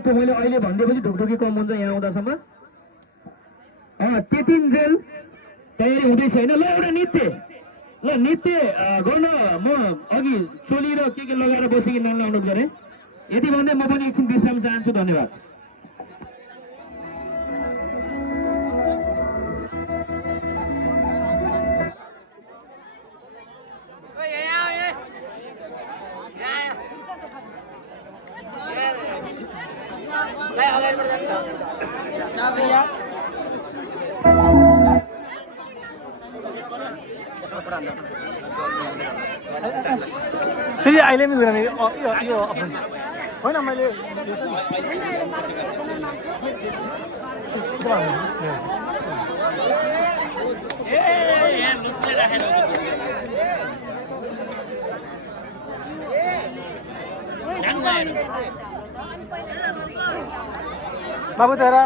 त्यो मैले अहिले भनिदिएपछि ढुकढुकी कम हुन्छ यहाँ आउँदासम्म त्यतिन्जेल तयारी हुँदैछ होइन ल एउटा नृत्य ल नृत्य गर्न म अघि चोली र के लगाएर बसेकी नामलाई अनुरोध गरेँ यति भन्दै म पनि एकछिन विश्राम चाहन्छु धन्यवाद फेरि अहिले पनि होइन मैले बाबु तेरा